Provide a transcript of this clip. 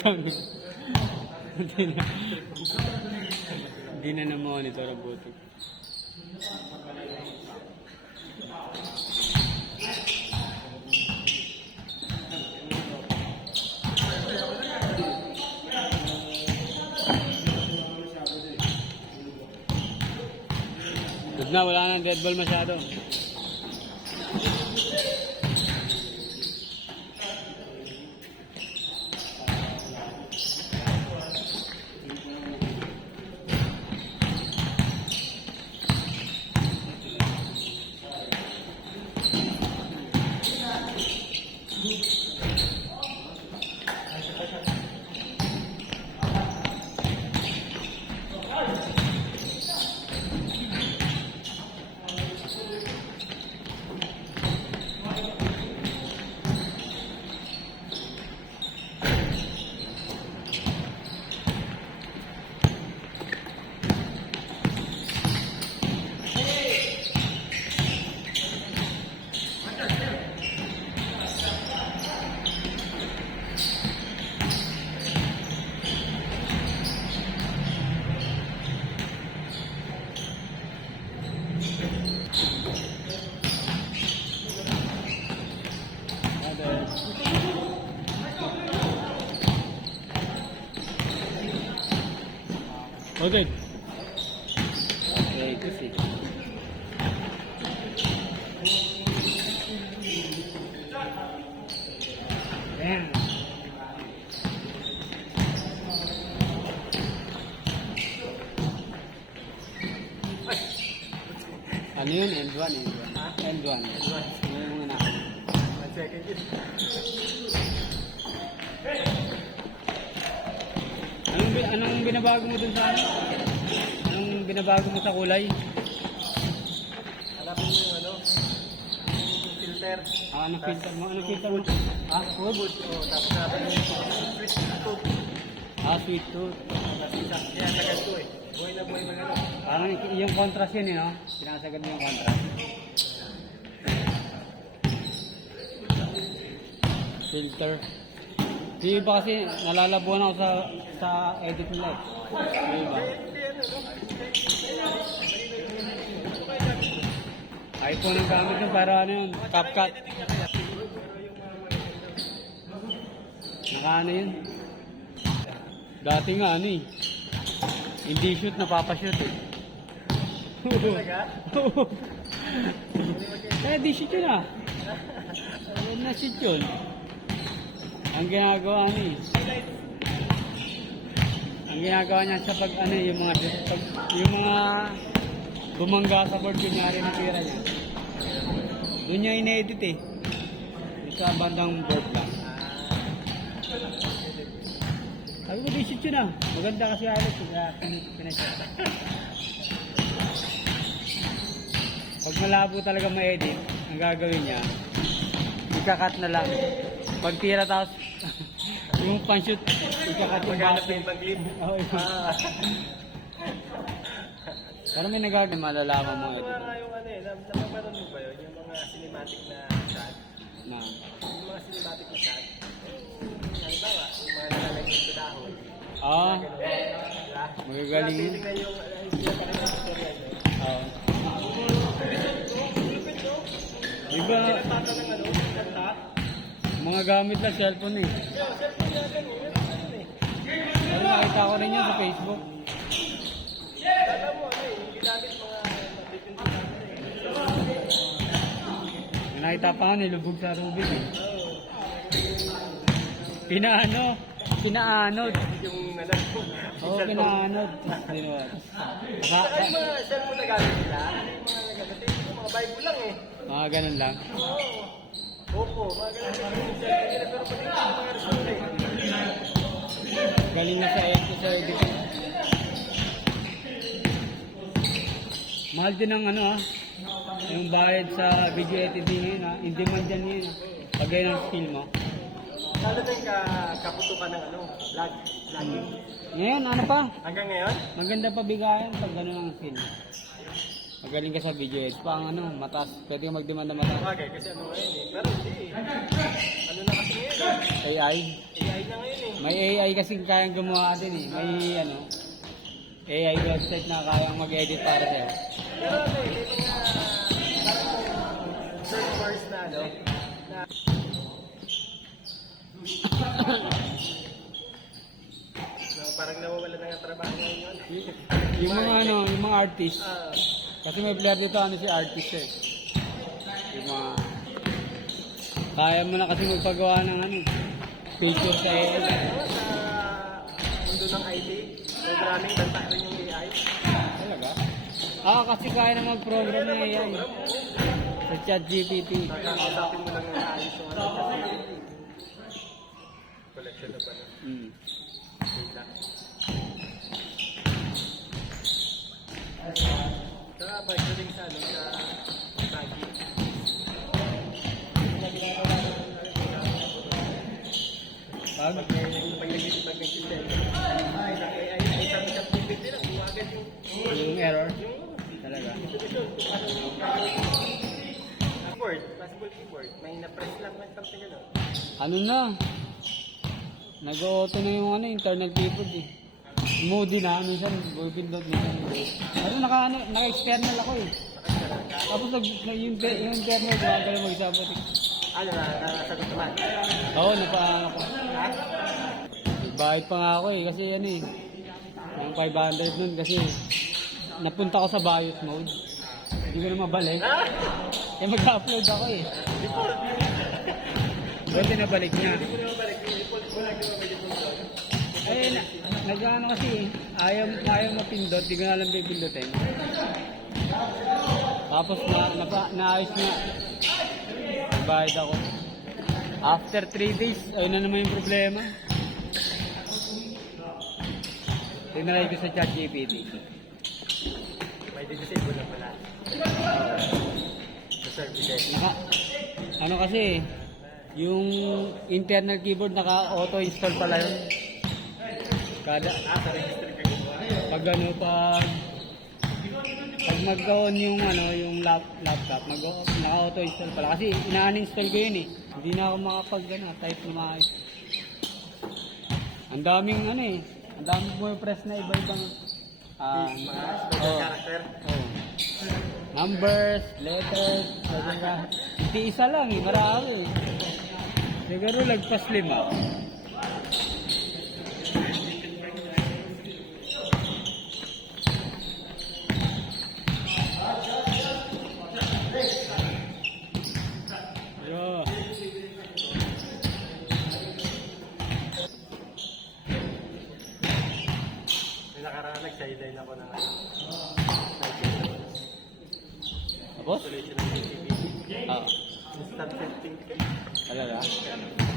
Tang. Hindi na na-monitor ang buti. Good na, wala nang dead ball masyado. Okay. Okay, ito see. Ayan. Ano yun? End 1, end 1. End 1. Ano yung una? 1 second yun. Anong binabago mo dun sa ano? Anong binabago mo sa kulay? Hanapin mo yung ano? Yung filter. Anong filter mo? Anong filter mo? Wood? Wood. Oh, tapos hanapin mo yung sweet tooth. Sweet tooth. Kaya sagad ko eh. Buhay na buhay mag ano. Parang yung contrast yun no? Pinakasagad mo yung contrast. Filter. Di ba kasi nalalabuan ako sa edit nila eh. Di ba? iPhone ang gamit nyo para ano yun, CapCut. Naka ano yun? Dati nga ano eh. Hindi shoot, napapashoot eh. Di shoot yun ah. Na shoot yun. Ang ginagawa niya sa pag ano yung mga bumangga sa board kunyari na tira niya. Doon niya ine-edit eh. Sa bandang board lang. Sabi ko di shoot yun ah. Maganda kasi Alex kaya pinashoot. Pag malabo talaga ma-edit, ang gagawin niya, ikakat na lang. Pag tira tapos yung pan-shoot, ikakat yung Maghanapin pag-lead. Oo, pero may nagagawin, malalaman mo. Yung mga yung ano eh, napaparoon mo ba yun? Yung mga cinematic na shot. Yung mga cinematic na shot. Halimbawa, yung mga nalalagay sa dahon. Diba? Magagaling yun. Tingnan yung Diba, mga gamit na cellphone eh. Pero nakita ko rin yan sa Facebook. alam mo, ano eh, yung ginamit mga Nakita pa nga nilubog sa Rubik eh. Pinaanod. yung ano, Oo, pinaanod. Diba? Saka yung mga cellphone na gamit nila, yung mga nagamit, yung mga Bible lang eh. Mga ganun lang. Opo, mga ganun lang yung cellphone nila, pero pati yung mga result eh. Galing na sa editing. Mahal din ang ano yung bayad sa video editing ngayon in demand yan ngayon pag ganyan ang skill mo. Lalo na yung kaputukan ng ano, vlogging. Ngayon, ano pa? Hanggang ngayon? Maganda pa bigayan pag gano'n ang skill. Magaling ka sa video edits. Pang ano, mataas. Pwede ka mag-demand na mataas. Bagay, kasi ano ngayon eh. Pero hindi eh. Ano na kasi ngayon eh. AI. AI na ngayon eh. May AI kasi kayang gumawa din eh. May ano, AI website na kayang mag-edit para sa'yo. Pero ano eh, may mga parang servers na ano, na parang nawawala na ng trabaho ngayon. Yung mga ano, yung mga artist. Ah, Kasi may player dito ano si artist eh. Yung mga kaya mo na kasi magpagawa ng ano, picture sa AI. sa mundo ng IT, programming, banta rin yung AI. Talaga? Ah, kasi kaya na mag-program ng AI. Sa ChatGPT. Nakakausapin mo lang yung ayos yung ano sa collection na ba Hmm. data. Saka pagdating sa ano, sa Maggi. Pag? Pag nagsisilbi, ay sabi sa PPT lang, buwagan Yung error? Talaga? keyboard, possible keyboard. May na-press lang ng something ano. Ano na? Nag-auto na yung ano, internal keyboard eh. Moody na, minsan pindot minsan. Ano, naka-external ako eh. Tapos yung internal, gumagala mag-sabot eh. Ano na, nasagot naman. Oo, napaano ko. Ha? Bayad pa nga ako eh, kasi ano eh. Yung 500 nun kasi napunta ko sa BIOS mode. Hindi ko na mabalik. Ha? Eh mag-upload ako eh. Buti nabalik na. Hindi mo naman balik. Default mo lang yung may default doon. Eh, nag-ano kasi eh. Ayaw mapindot, di ko na alam pipindutin. Tapos naayos na. Bayad ako. After 3 days, ayun na naman yung problema. Tinry ko sa ChatGPT. May disable na pala. Sa services. Ano kasi, yung internal keyboard naka-auto-install pala yun. Kada, Sa registry ka gumawa. pag ano, pag mag-on yung ano, yung laptop, naka-auto-install pala. Kasi ina-uninstall ko yun eh. Hindi na ako type na maayos. Ang daming ano eh, ang daming press na iba-ibang Mga special character. oh. Numbers, letters, hindi isa lang eh, marami eh. Siguro lagpas 5. Yeah. May nakaraan nag-sideline ako ng Tapos? solution ng PCB. Ah, Instant testing. talaga?